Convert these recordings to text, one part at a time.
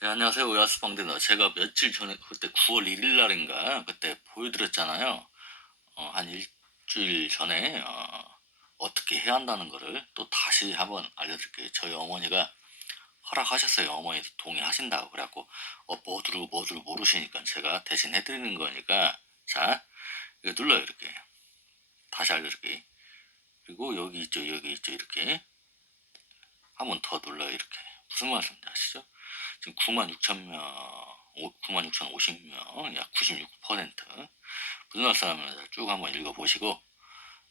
네, 안녕하세요. 야스방대입니다. 제가 며칠 전에, 그때 9월 1일 날인가, 그때 보여드렸잖아요. 어, 한 일주일 전에, 어, 떻게 해야 한다는 거를 또 다시 한번 알려드릴게요. 저희 어머니가 허락하셨어요. 어머니도 동의하신다고. 그래갖고, 어, 뭐들을, 뭐들을 모르시니까 제가 대신 해드리는 거니까, 자, 이거 눌러요, 이렇게. 다시 알려줄게요. 그리고 여기 있죠, 여기 있죠, 이렇게. 한 번 더 눌러요, 이렇게. 무슨 말씀인지 아시죠? 지금 9만 6천 명, 9만 6천 50명, 약 96%. 무슨 말씀하면 쭉 한번 읽어보시고,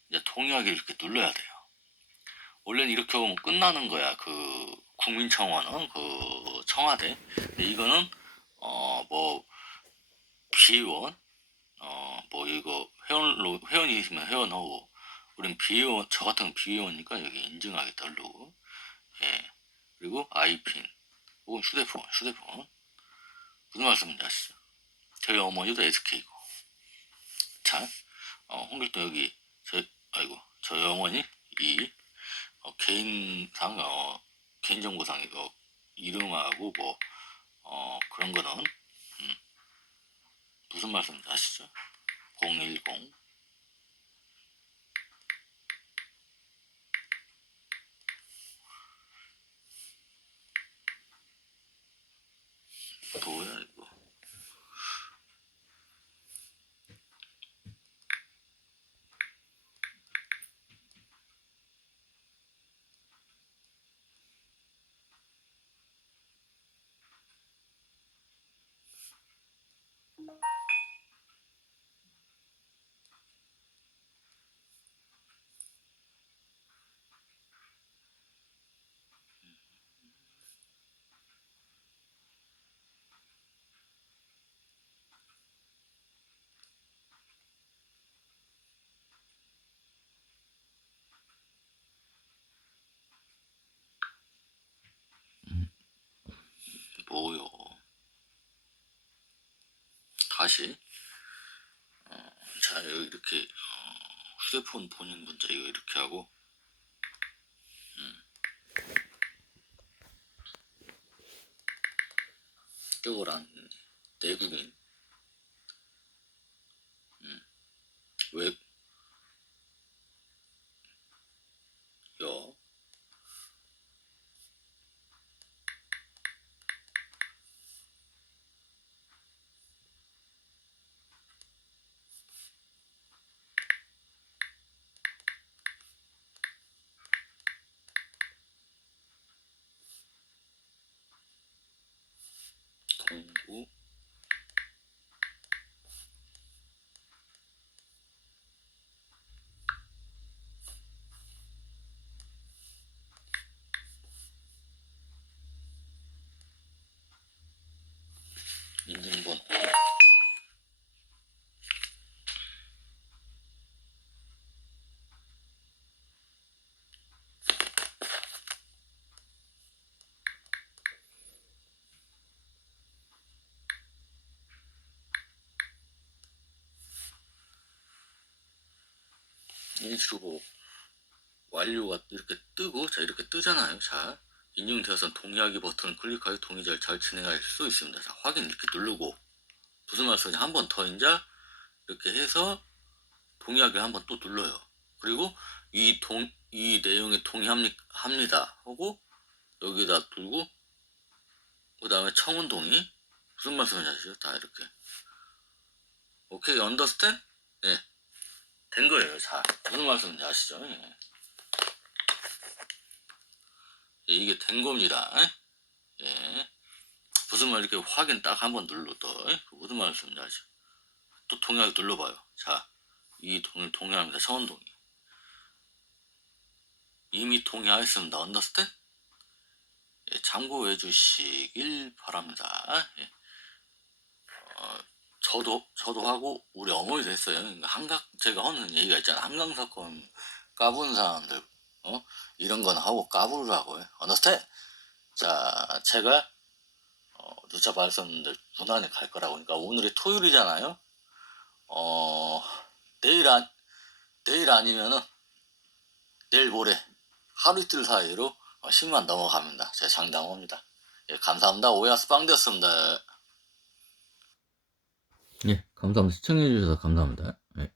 이제 동의하기 이렇게 눌러야 돼요. 원래는 이렇게 하면 끝나는 거야. 그 국민청원은 그 청와대. 이거는 어 뭐 비의원, 어 뭐 이거 회원로 회원이시면 회원하고, 우린 비의원 저 같은 건 비의원이니까 여기 인증하겠다 누르고, 예 그리고 아이핀. 혹은 휴대폰, 휴대폰. 무슨 말씀인지 아시죠? 저희 어머니도 SK고. 자, 어, 홍길동 여기, 저, 아이고, 저희 어머니, 이, 어, 개인상, 어, 개인정보상, 이거, 이름하고 뭐, 어, 그런 거는, 음, 무슨 말씀인지 아시죠? 010. 뭐야, 이거. 뭐요? 다시 어, 자 이렇게 어, 휴대폰 본인 문자 이거 이렇게 하고 음. 껴고란 내국인 음. 웹 여 공구 인증번 인수고 완료가 이렇게 뜨고 자 이렇게 뜨잖아요. 자 인증되어서 동의하기 버튼을 클릭하여 동의자를 잘 진행할 수 있습니다. 자 확인 이렇게 누르고 무슨 말씀인지 한 번 더 이제 이렇게 해서 동의하기를 한 번 또 눌러요. 그리고 이 동 이 내용에 동의합니다. 하고 여기다 두고 그 다음에 청원 동의 무슨 말씀인지 아시죠? 다 이렇게. 오케이 언더스탠 예. 된 거예요. 자, 무슨 말씀인지 아시죠? 예. 예, 이게 된 겁니다. 예. 무슨 말 이렇게 확인 딱 한번 눌러도 예? 무슨 말씀인지 아시죠? 또 동의하기 눌러봐요. 자, 이 동의 동의합니다. 차원 동의. 이미 동의하였습니다. 언더스탠? 예, 참고 해 주시길 바랍니다. 예. 어, 저도 저도 하고 우리 어머니도 했어요. 그러니까 한강 제가 하는 얘기가 있잖아. 한강 사건 까부는 사람들 어 이런 건 하고 까부르라고요. 언더스탠? 자 제가 어, 누차 말씀드렸는데 무난히 갈 거라고 그러니까 오늘이 토요일이잖아요. 어 내일 안 내일 아니면은 내일 모레 하루 이틀 사이로 어, 10만 넘어갑니다. 제가 장담합니다. 예, 감사합니다. 오야스 빵되었습니다. 예, 감사합니다. 시청해주셔서 감사합니다. 예.